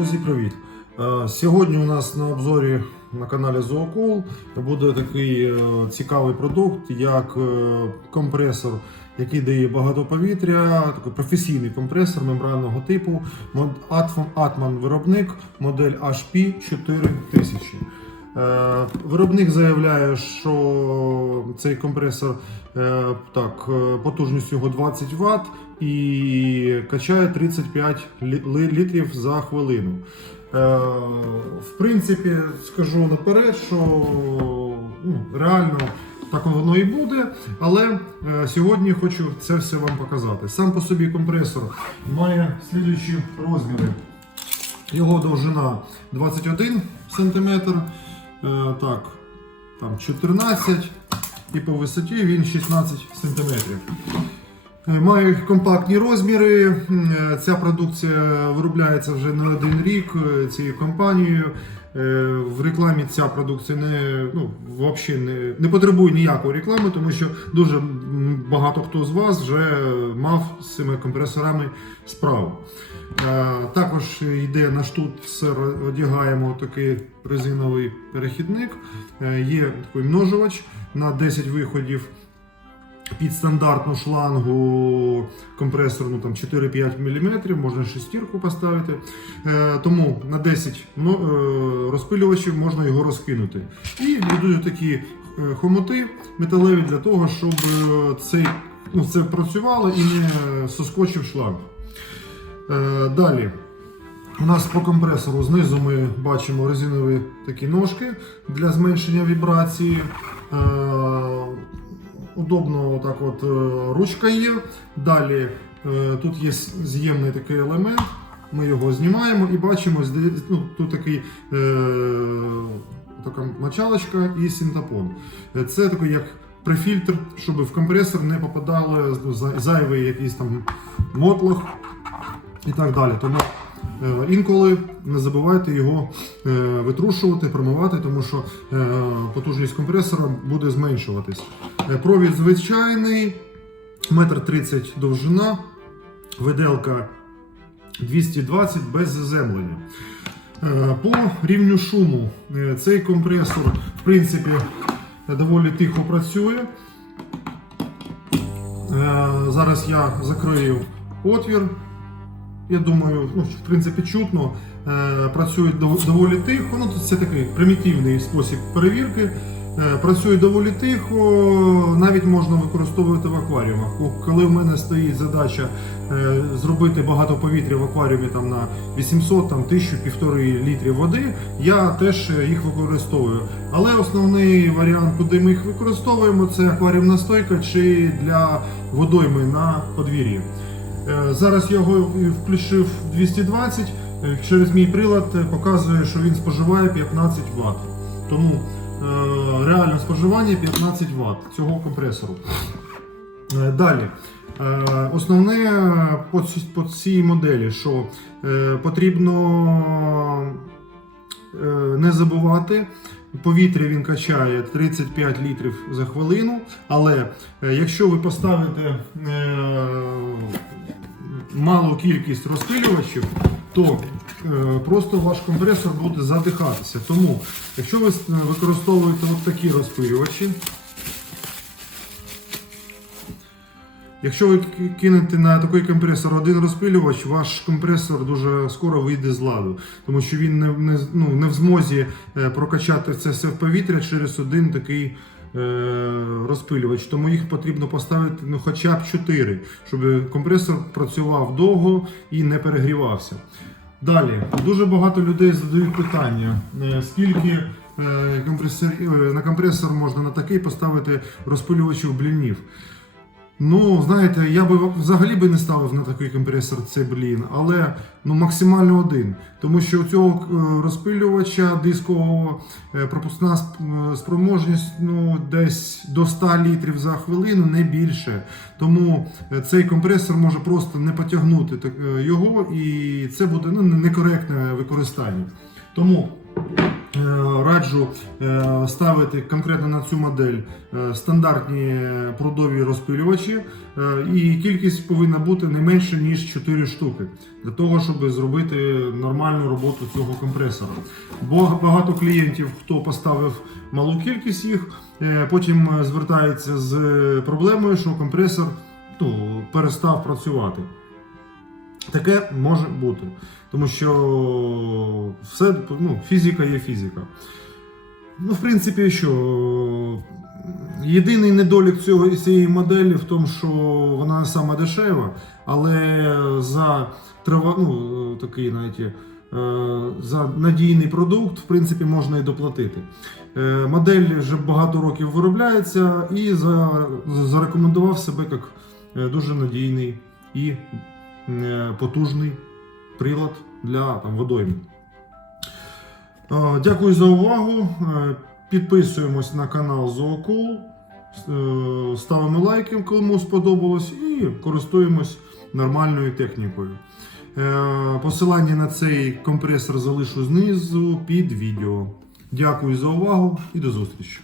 Друзі, привіт! Е, Сьогодні у нас на обзорі на каналі Зоокол буде такий е, цікавий продукт, як е, компресор, який дає багато повітря, такий професійний компресор мембранного типу. Atman виробник, модель HP 4000. Е, Виробник заявляє, що цей компресор е, так, е, потужність його 20 Вт і качає 35 літрів за хвилину. В принципі, скажу наперед, що ну, реально так воно і буде, але сьогодні хочу це все вам показати. Сам по собі компресор має слідуючі розміри. Його довжина 21 см, так, там 14 і по висоті він 16 см. Е, Має компактні розміри. Е, Ця продукція виробляється вже не один рік е, цією компанією. Е, В рекламі ця продукція не, ну, вообще не, не потребує ніякої реклами, тому що дуже багато хто з вас вже мав з цими компресорами справу. Також йде на штут, все одягаємо такий резиновий перехідник. Е, Є такий множувач на 10 виходів під стандартну шлангу компресорну там 4-5 мм, можна шестірку поставити. Е, тому на 10 ну, е, розпилювачів можна його розкинути. І будуть такі хомути металеві для того, щоб цей, ну, це працювало і не соскочив шланг. Е, далі. У нас по компресору знизу ми бачимо резинові такі ножки для зменшення вібрації. Е, удобно отак от е, ручка є. Далі тут є з'ємний такий елемент. Ми його знімаємо і бачимо, ну, тут такий, е, така мочалочка і синтапон. Це такий як префільтр, щоб в компресор не попадали ну, зайвий якийсь там мотлох і так далі. Тому е, інколи не забувайте його е, витрушувати, промивати, тому що е, потужність компресора буде зменшуватись. Провід звичайний, метр 30 довжина, виделка 220 без заземлення. По рівню шуму цей компресор, в принципі, доволі тихо працює. Зараз я закрию отвір. Я думаю, ну, в принципі, чутно. Е, Працює дов- доволі тихо. Ну, це такий примітивний спосіб перевірки. Е, Працює доволі тихо, навіть можна використовувати в акваріумах. Коли в мене стоїть задача е, зробити багато повітря в акваріумі там, на 800, там, 1000, півтори літрів води, я теж їх використовую. Але основний варіант, куди ми їх використовуємо, це акваріумна стойка чи для водойми на подвір'ї. Е, Зараз я його включив 220. е, Через мій прилад е, показує, що він споживає 15 Вт. Тому реальне споживання 15 Вт цього компресору. Далі. Основне по, цій моделі, що потрібно не забувати. Повітря він качає 35 літрів за хвилину, але якщо ви поставите малу кількість розпилювачів, то е, просто ваш компресор буде задихатися. Тому, якщо ви використовуєте от такі розпилювачі, Якщо ви кинете на такий компресор один розпилювач, ваш компресор дуже скоро вийде з ладу, тому що він не, не, ну, не в змозі е, прокачати це все в повітря через один такий е, розпилювач. Тому їх потрібно поставити ну, хоча б 4, щоб компресор працював довго і не перегрівався. Далі, дуже багато людей задають питання, е, скільки е, компресор, е, на компресор можна на такий поставити розпилювачів блінів. Ну, знаєте, я би взагалі би не ставив на такий компресор цей блін, але ну максимально один. Тому що у цього е, розпилювача дискового е, пропускна е, спроможність ну, десь до 100 літрів за хвилину, не більше. Тому цей компресор може просто не потягнути його, і це буде ну, некоректне використання. Тому Раджу е, ставити конкретно на цю модель е, стандартні прудові розпилювачі, е, і кількість повинна бути не менше ніж 4 штуки для того, щоб зробити нормальну роботу цього компресора. Бо багато клієнтів, хто поставив малу кількість їх, е, потім е, звертається з проблемою, що компресор ну, перестав працювати. Таке може бути, тому що все, ну, фізика є фізика. Ну, в принципі, що єдиний недолік цього, цієї моделі в тому, що вона сама дешева, але за трава, ну, такий, знаєте, е, за надійний продукт, в принципі, можна і доплатити. Е, Модель вже багато років виробляється і зарекомендував себе як е, дуже надійний і потужний прилад для там, водойми. Е, Дякую за увагу. Е, Підписуємось на канал е, ставимо лайки, кому сподобалось, і користуємось нормальною технікою. Е, Посилання на цей компресор залишу знизу під відео. Дякую за увагу і до зустрічі!